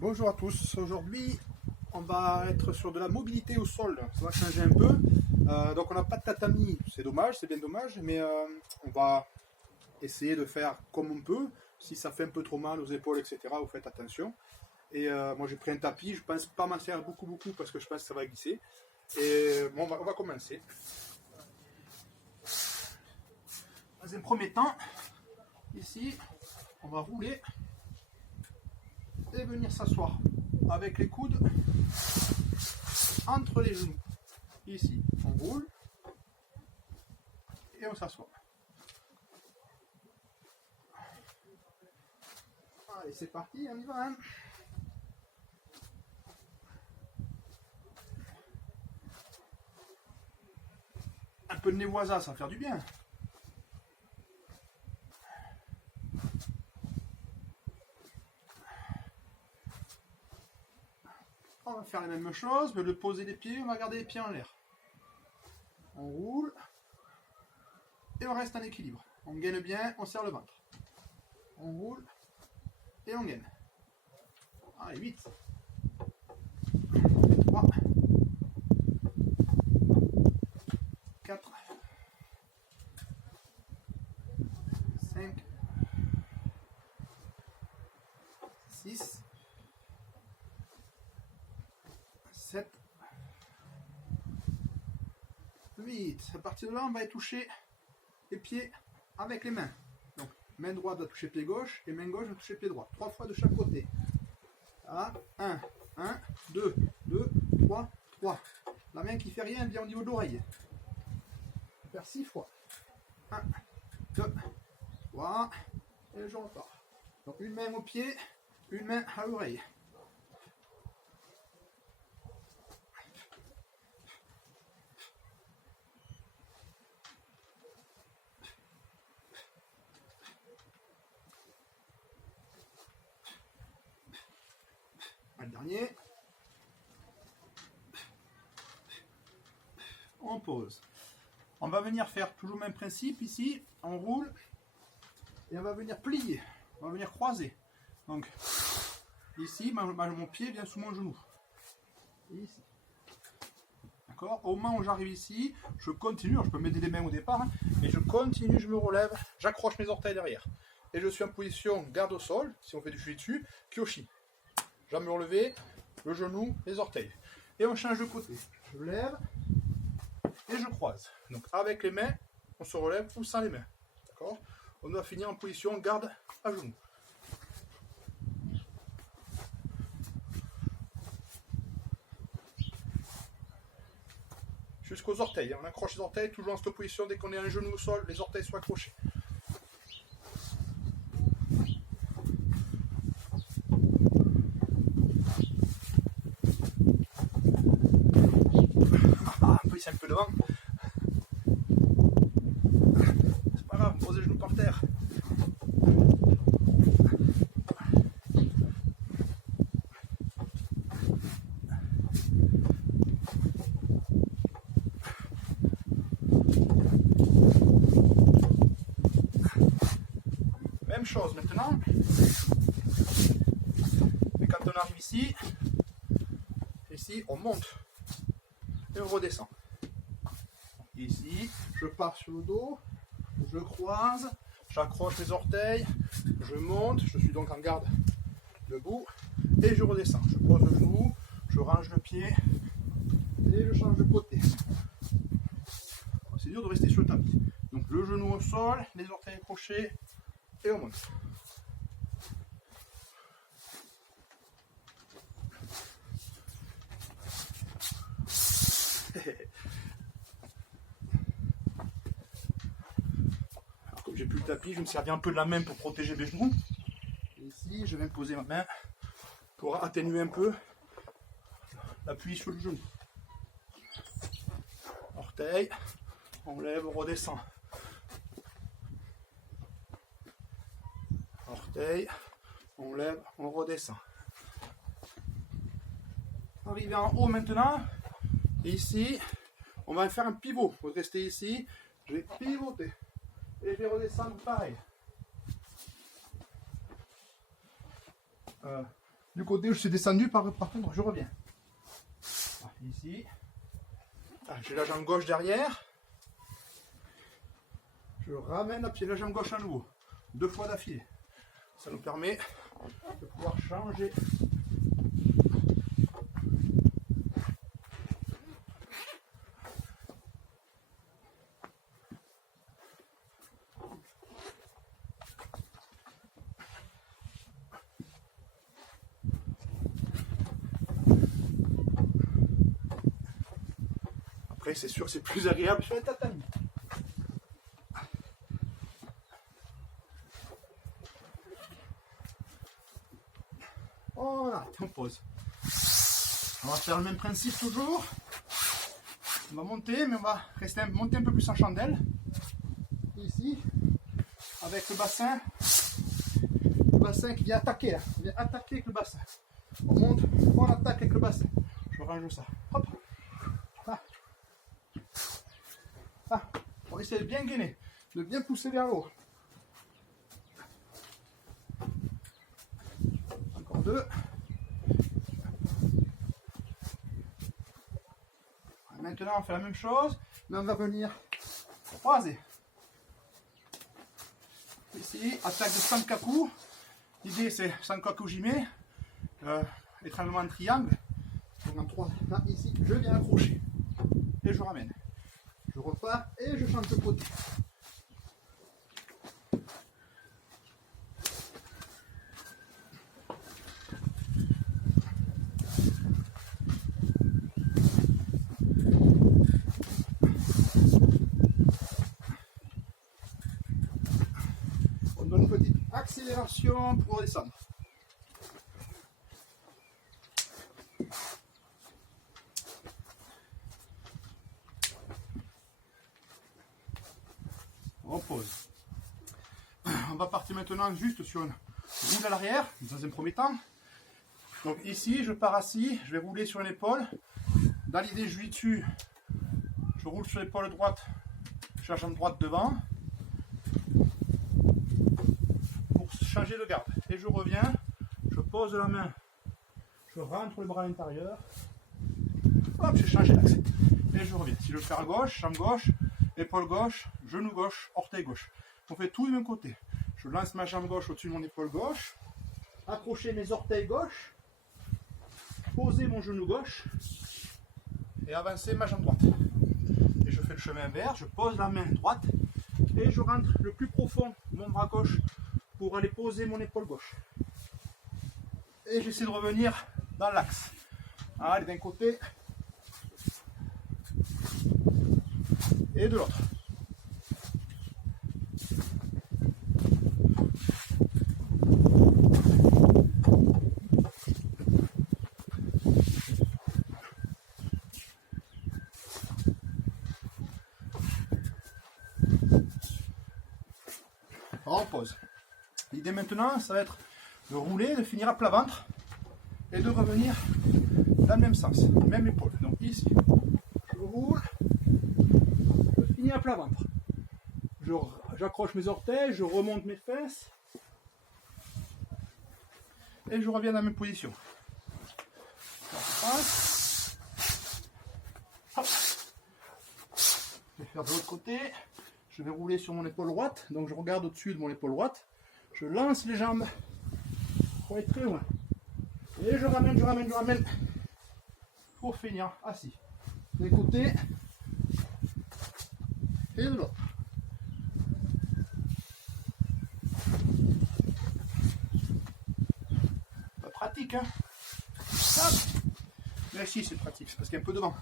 Bonjour à tous, aujourd'hui on va être sur de la mobilité au sol, ça va changer un peu. Donc on n'a pas de tatami, c'est dommage, c'est bien dommage, mais on va essayer de faire comme on peut. Si ça fait un peu trop mal aux épaules, etc., vous faites attention. Et moi j'ai pris un tapis, je pense pas m'en servir beaucoup parce que je pense que ça va glisser. Et bon, on va commencer. Dans un premier temps, ici, on va rouler et venir s'asseoir avec les coudes entre les genoux. Ici, on roule et on s'assoit. Allez, c'est parti, on y va. Hein. Un peu de névoisa, ça va faire du bien. On va faire la même chose, mais de poser les pieds, on va garder les pieds en l'air. On roule et on reste en équilibre. On gaine bien, on serre le ventre. On roule et on gaine. Allez, 8. 3. 4. 5. 6. 7. 8. À partir de là, on va toucher les pieds avec les mains. Donc, main droite va toucher pied gauche et main gauche va toucher pied droit. 3 fois de chaque côté. Ah, 1, 1, 2, 2, 3, 3. La main qui fait rien, elle vient au niveau de l'oreille. On va faire 6 fois. 1, 2, 3, et je repars. Donc une main au pied, une main à l'oreille. Le dernier. On pose. On va venir faire toujours le même principe ici. On roule et on va venir plier. On va venir croiser. Donc ici, mon pied vient sous mon genou. Ici. D'accord. Au moment où j'arrive ici, je continue. Alors, je peux m'aider les mains au départ, hein, mais je continue, je me relève, j'accroche mes orteils derrière. Et je suis en position garde au sol, si on fait du jiu-jitsu, kyoshi. Jambe relevée, le genou, les orteils. Et on change de côté. Je lève et je croise. Donc avec les mains, on se relève ou sans les mains. D'accord. On doit finir en position garde à genoux. Jusqu'aux orteils. On accroche les orteils toujours en cette position. Dès qu'on est un genou au sol, les orteils sont accrochés. Un peu ici, un peu devant. C'est pas grave, posez les genoux par terre. Même chose maintenant. Mais quand on arrive ici, on monte et on redescend. Ici, je pars sur le dos, je croise, j'accroche les orteils, je monte, je suis donc en garde debout et je redescends. Je pose le genou, je range le pied et je change de côté. C'est dur de rester sur le tapis. Donc le genou au sol, les orteils accrochés et on monte. Alors, comme j'ai plus le tapis, je me servis un peu de la main pour protéger mes genoux. Et ici, je vais me poser ma main pour atténuer un peu l'appui sur le genou. Orteil, on lève, on redescend. Orteil, on lève, on redescend. Arrivé en haut maintenant, et ici, on va faire un pivot. Vous restez ici, je vais pivoter et je vais redescendre pareil. du côté où je suis descendu, par contre, je reviens. Voilà, ici. J'ai la jambe gauche derrière. Je ramène la jambe gauche à nouveau. 2 fois d'affilée. Ça nous permet de pouvoir changer. Après, c'est sûr que c'est plus agréable sur les tatamis. Voilà, on pose. On va faire le même principe toujours. On va monter, mais on va monter un peu plus en chandelle. Ici, avec le bassin qui vient attaquer là. Il vient attaquer avec le bassin. On monte, on attaque avec le bassin. Je range ça. Hop. Ah. Ah. On essaie de bien gainer, de bien pousser vers le haut. Encore 2. Maintenant, on fait la même chose, mais on va venir croiser. Ici, attaque de Sankaku. L'idée, c'est Sankaku Jime. Étranglement en triangle. Donc en 3, là, ici, je viens accrocher. Et je ramène. Je repars et je change de côté. On donne une petite accélération pour descendre. On pose. On va partir maintenant juste sur une roule à l'arrière, dans un premier temps. Donc ici, je pars assis, je vais rouler sur une épaule. Dans l'idée, je suis dessus, je roule sur l'épaule droite, je la jambe droite devant. Pour changer de garde. Et je reviens, je pose la main, je rentre le bras à l'intérieur. Hop, j'ai changé d'axe. Et je reviens. Si je le fais à gauche, jambe gauche, épaule gauche, genou gauche, orteil gauche. On fait tout du même côté. Je lance ma jambe gauche au-dessus de mon épaule gauche, accrocher mes orteils gauche, poser mon genou gauche et avancer ma jambe droite. Et je fais le chemin inverse, je pose la main droite et je rentre le plus profond de mon bras gauche pour aller poser mon épaule gauche. Et j'essaie de revenir dans l'axe. Allez, d'un côté et de l'autre. On pose. L'idée maintenant, ça va être de rouler, de finir à plat ventre et de revenir dans le même sens, même épaule. Donc ici, je roule, je finis à plat ventre. J'accroche mes orteils, je remonte mes fesses et je reviens dans la même position. Hop. Je vais faire de l'autre côté. Je vais rouler sur mon épaule droite, donc je regarde au-dessus de mon épaule droite. Je lance les jambes pour aller très loin. Et je ramène pour finir assis. D'un côté et de l'autre. Pas pratique, hein? Hop. Mais si, c'est pratique, c'est parce qu'il y a un peu de vent.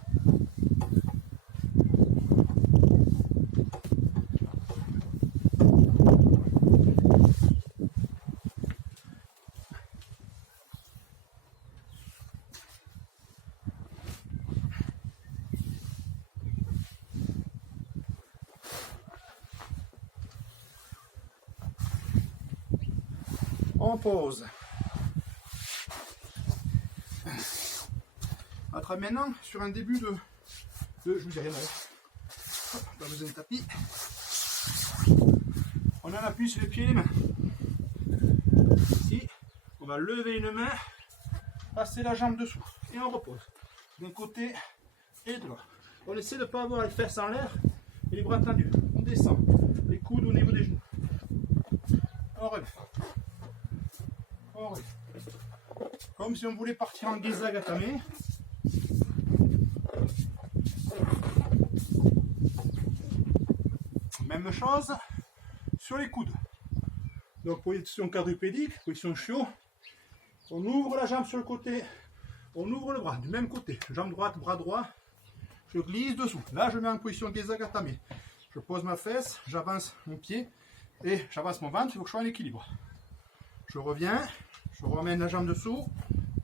On pose. On va maintenant sur un début de je vous dirai pas besoin de tapis. On en appuie sur les pieds et les mains. Ici, on va lever une main passer la jambe dessous et on repose d'un côté et de l'autre. On essaie de ne pas avoir les fesses en l'air et les bras tendus. On descend, les coudes au niveau des genoux. On relève. On relève. Comme si on voulait partir en Geza Gatame. Même chose sur les coudes. Donc position quadrupédique, position chiot. On ouvre la jambe sur le côté, on ouvre le bras du même côté, jambe droite, bras droit, je glisse dessous. Là je mets en position Geza Gatame. Je pose ma fesse, j'avance mon pied et j'avance mon ventre, il faut que je sois en équilibre. Je reviens, je ramène la jambe dessous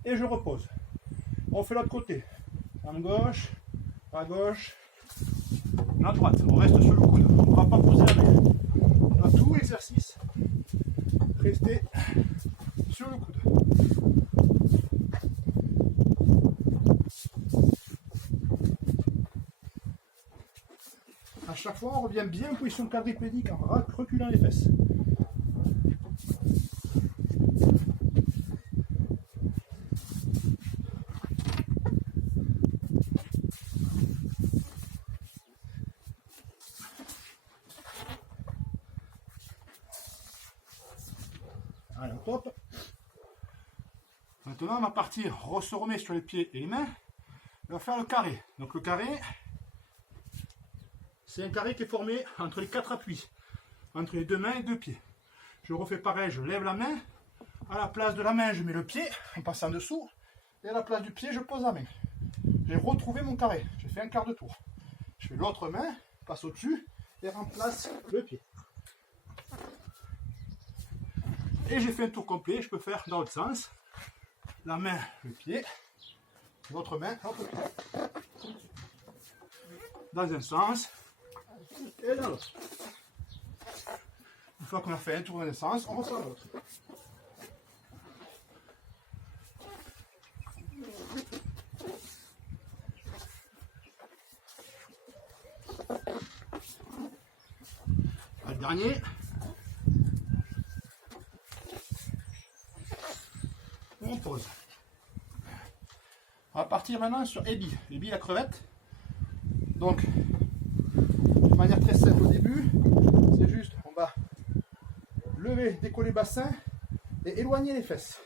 et je repose. On fait l'autre côté, jambe gauche, à gauche, à droite, on reste sur le coude, on ne va pas poser la main. Dans tout l'exercice, rester sur le coude. À chaque fois, on revient bien en position quadripédique en reculant les fesses. Allez, on top. Maintenant, on va partir, se remet sur les pieds et les mains. On va faire le carré. Donc le carré, c'est un carré qui est formé entre les 4 appuis, entre les 2 mains et 2 pieds. Je refais pareil, je lève la main. À la place de la main, je mets le pied en passant dessous. Et à la place du pied, je pose la main. J'ai retrouvé mon carré. J'ai fait un quart de tour. Je fais l'autre main, passe au-dessus et remplace le pied. Et j'ai fait un tour complet. Je peux faire dans l'autre sens. La main, le pied. L'autre main, l'autre pied. Dans un sens. Et dans l'autre. Une fois qu'on a fait un tour dans un sens, on ressort dans l'autre. Le dernier. On pose. On va partir maintenant sur Ebi. Ebi la crevette. Donc, de manière très simple au début, c'est juste, on va lever, décoller le bassin et éloigner les fesses.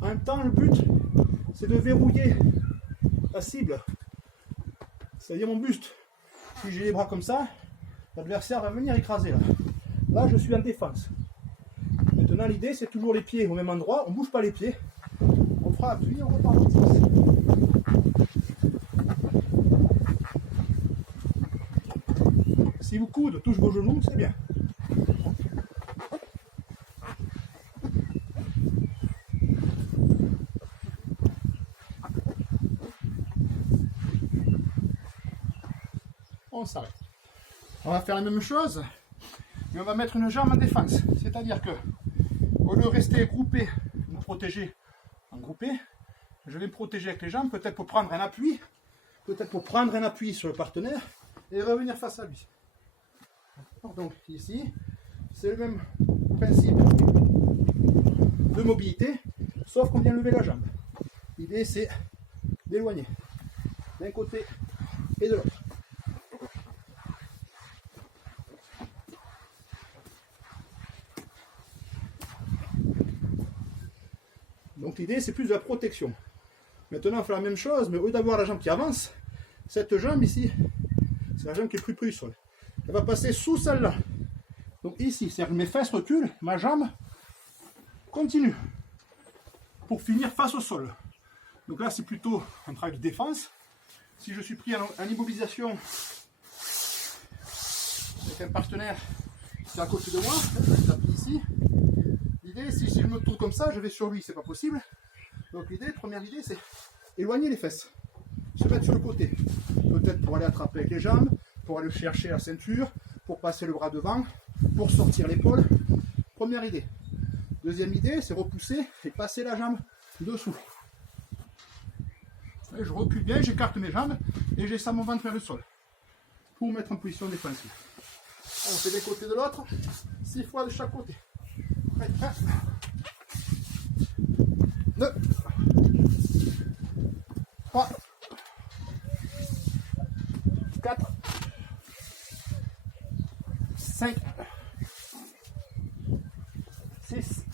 En même temps, le but, c'est de verrouiller la cible, c'est-à-dire mon buste. Si j'ai les bras comme ça, l'adversaire va venir écraser là. Là, je suis en défense. Maintenant, l'idée, c'est toujours les pieds au même endroit, on ne bouge pas les pieds. On fera appui, on repart dans le sens. Si vos coudes touchent vos genoux, c'est bien. On s'arrête. On va faire la même chose, mais on va mettre une jambe en défense. C'est-à-dire que, au lieu de rester groupé, me protéger en groupé, je vais me protéger avec les jambes, peut-être pour prendre un appui, sur le partenaire et revenir face à lui. Donc ici, c'est le même principe de mobilité, sauf qu'on vient lever la jambe. L'idée c'est d'éloigner d'un côté et de l'autre. Donc l'idée c'est plus de la protection. Maintenant on fait la même chose, mais au lieu d'avoir la jambe qui avance, cette jambe ici, c'est la jambe qui est plus près du sol. Elle va passer sous celle-là. Donc ici, c'est-à-dire que mes fesses reculent, ma jambe continue. Pour finir face au sol. Donc là, c'est plutôt un travail de défense. Si je suis pris en immobilisation avec un partenaire qui est à côté de moi, je t'appuie ici. L'idée, si je me tourne comme ça, je vais sur lui, c'est pas possible. Donc l'idée, première idée, c'est éloigner les fesses. Se mettre sur le côté. Peut-être pour aller attraper avec les jambes, pour aller chercher la ceinture, pour passer le bras devant, pour sortir l'épaule. Première idée. Deuxième idée, c'est repousser et passer la jambe dessous. Et je recule bien, j'écarte mes jambes et j'essaie mon ventre vers le sol. Pour mettre en position défensive. On fait des côtés de l'autre, 6 fois de chaque côté. 1, 2, 5, 6,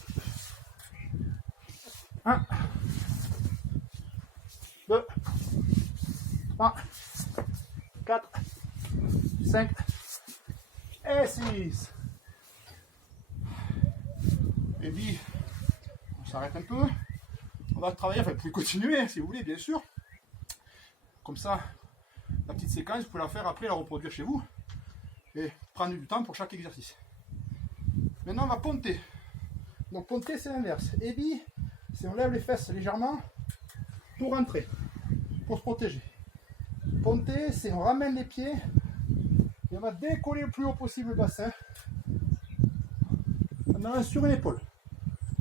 1, 2, 3, 4, 5 et 6. Et puis, on s'arrête un peu. On va travailler, enfin, vous pouvez continuer si vous voulez, bien sûr. Comme ça, la petite séquence, vous pouvez la faire après, la reproduire chez vous. Et prendre du temps pour chaque exercice. Maintenant, on va ponter. Donc, ponter, c'est l'inverse. Et puis, c'est on lève les fesses légèrement pour rentrer, pour se protéger. Ponter, c'est on ramène les pieds et on va décoller le plus haut possible le bassin en allant sur une épaule.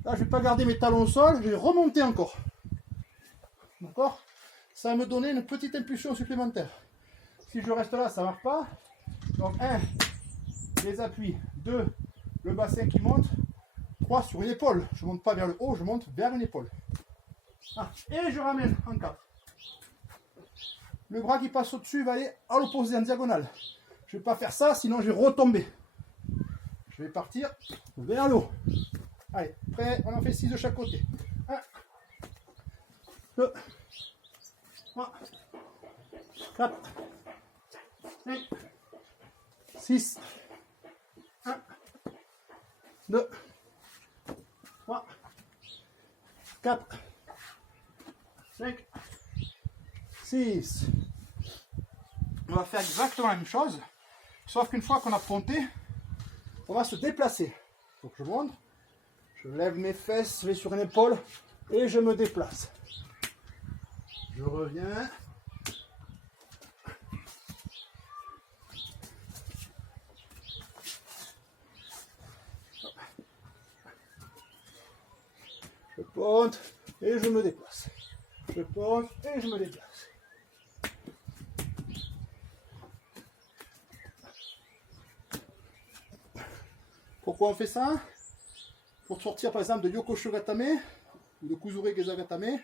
Là, je ne vais pas garder mes talons au sol, je vais remonter encore. D'accord? Ça va me donner une petite impulsion supplémentaire. Si je reste là, ça ne marche pas. Donc 1, les appuis. 2, le bassin qui monte. 3, sur une épaule. Je ne monte pas vers le haut, je monte vers une épaule. Ah, et je ramène en 4. Le bras qui passe au-dessus va aller à l'opposé, en diagonale. Je ne vais pas faire ça, sinon je vais retomber. Je vais partir vers le haut. Allez, prêt, on en fait 6 de chaque côté. 1, 2, 3, 4, 5, 6, 1, 2, 3, 4, 5, 6. On va faire exactement la même chose, sauf qu'une fois qu'on a ponté, on va se déplacer. Donc je monte, je lève mes fesses, je vais sur une épaule et je me déplace. Je reviens. Je ponte et je me déplace. Je ponte et je me déplace. Pourquoi on fait ça? Pour sortir par exemple de Yoko Shogatame ou de Kuzure Gezagatame,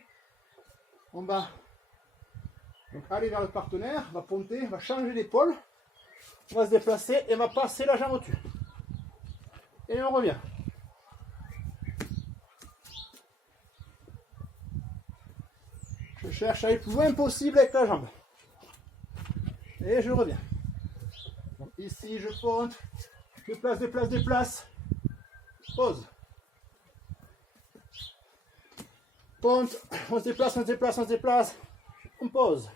on va donc aller vers le partenaire, on va ponter, on va changer d'épaule, on va se déplacer et on va passer la jambe au-dessus. Et on revient. Je cherche à aller le plus loin possible avec la jambe. Et je reviens. Donc ici je ponte, déplace, déplace, déplace. Pause. Ponte, on se déplace, on se déplace, on se déplace. On pose.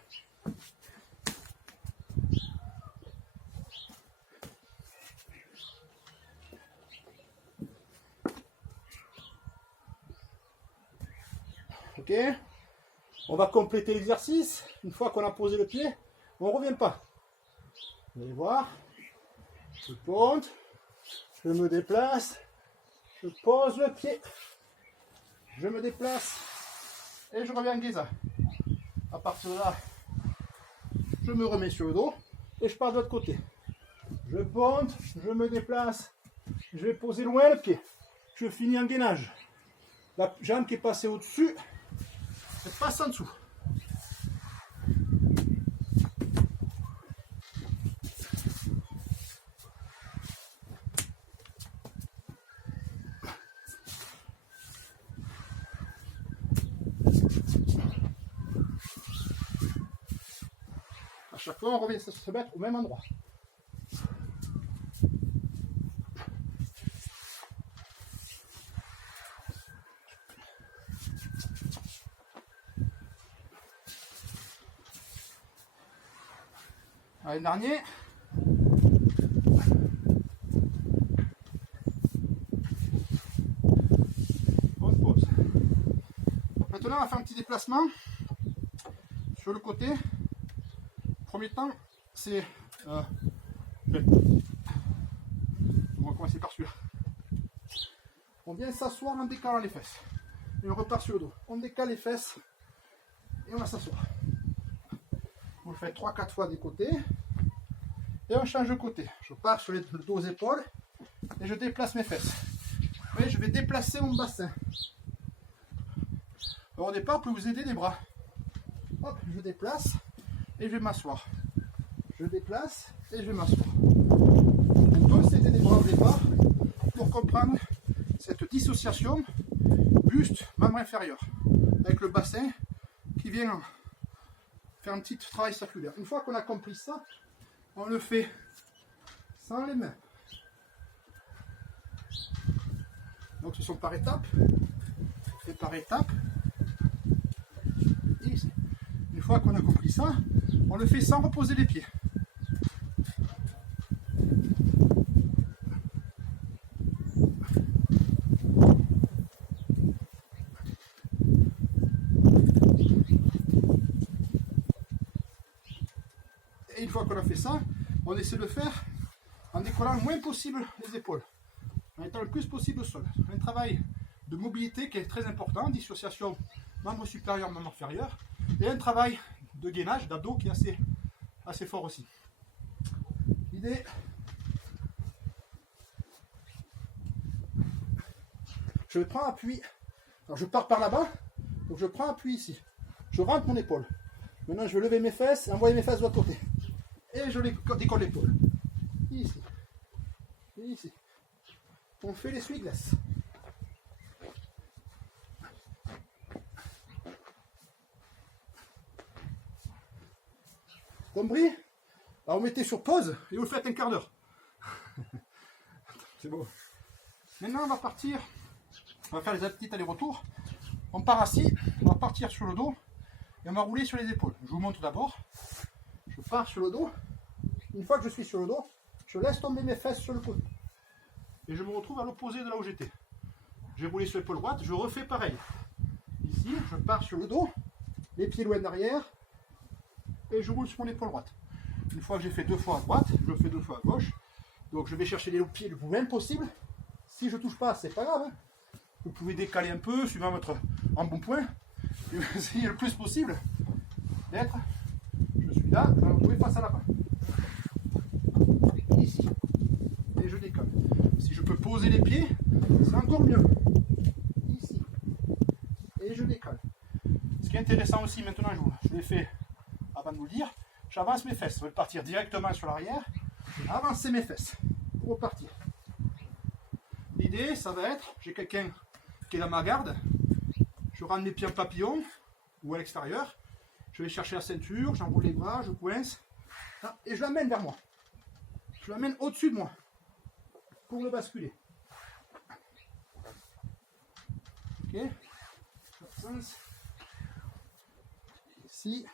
Ok. On va compléter l'exercice. Une fois qu'on a posé le pied, on ne revient pas. Vous allez voir. Je ponte. Je me déplace. Je pose le pied. Je me déplace. Et je reviens en Geza. À partir de là, je me remets sur le dos. Et je pars de l'autre côté. Je ponte. Je me déplace. Je vais poser loin le pied. Je finis en gainage. La jambe qui est passée au-dessus, elle passe en dessous. À chaque fois, on revient se mettre au même endroit. Allez, dernier. On pose. Maintenant, on va faire un petit déplacement sur le côté. Premier temps, c'est... on va commencer par celui-là. On vient s'asseoir en décalant les fesses. Et on repart sur le dos. On décale les fesses et on va s'asseoir. Vous le faites 3-4 fois des côtés. Et on change de côté. Je pars sur le dos aux épaules et je déplace mes fesses. Vous voyez, je vais déplacer mon bassin. Alors au départ, vous pouvez vous aider des bras. Hop, je déplace et je vais m'asseoir. Je déplace et je vais m'asseoir. On peut s'aider des bras. point au départ pour comprendre cette dissociation buste, membre inférieur, avec le bassin qui vient faire un petit travail circulaire. Une fois qu'on a compris ça, on le fait sans les mains. Donc ce sont par étapes, et par étapes. Ici. Une fois qu'on a compris ça, on le fait sans reposer les pieds. Et une fois qu'on a fait ça, on essaie de le faire en décollant le moins possible les épaules, en étant le plus possible au sol. Un travail de mobilité qui est très important, dissociation membre supérieur, membre inférieur, et un travail de gainage, d'abdos qui est assez fort aussi. L'idée, je prends appui, alors je pars par là-bas, donc je prends appui ici, je rentre mon épaule. Maintenant je vais lever mes fesses et envoyer mes fesses de l'autre côté. Et je décolle l'épaule. Ici. Et ici. On fait l'essuie-glace. Compris? Alors vous mettez sur pause et vous le faites un quart d'heure. C'est beau. Maintenant on va partir. On va faire les petits allers-retours. On part assis, on va partir sur le dos et on va rouler sur les épaules. Je vous montre d'abord. Je pars sur le dos. Une fois que je suis sur le dos, je laisse tomber mes fesses sur le côté. Et je me retrouve à l'opposé de là où j'étais. J'ai roulé sur l'épaule droite, je refais pareil. Ici, je pars sur le dos, les pieds loin derrière, et je roule sur mon épaule droite. Une fois que j'ai fait 2 fois à droite, je fais 2 fois à gauche. Donc je vais chercher les pieds le plus loin possible. Si je ne touche pas, c'est pas grave. Hein. Vous pouvez décaler un peu, suivant votre embonpoint. Et essayer le plus possible d'être. Je suis là, je vais me retrouver face à la main. Ici. Et je décale. Si je peux poser les pieds, c'est encore mieux. Ici. Et je décale. Ce qui est intéressant aussi maintenant, je l'ai fait avant de vous le dire, j'avance mes fesses. Je vais partir directement sur l'arrière, avancer mes fesses pour repartir. L'idée, ça va être, j'ai quelqu'un qui est dans ma garde, je rentre mes pieds en papillon ou à l'extérieur, je vais chercher la ceinture, j'enroule les bras, je coince, et je l'amène vers moi. Je l'amène au-dessus de moi pour le basculer. Ok, ici,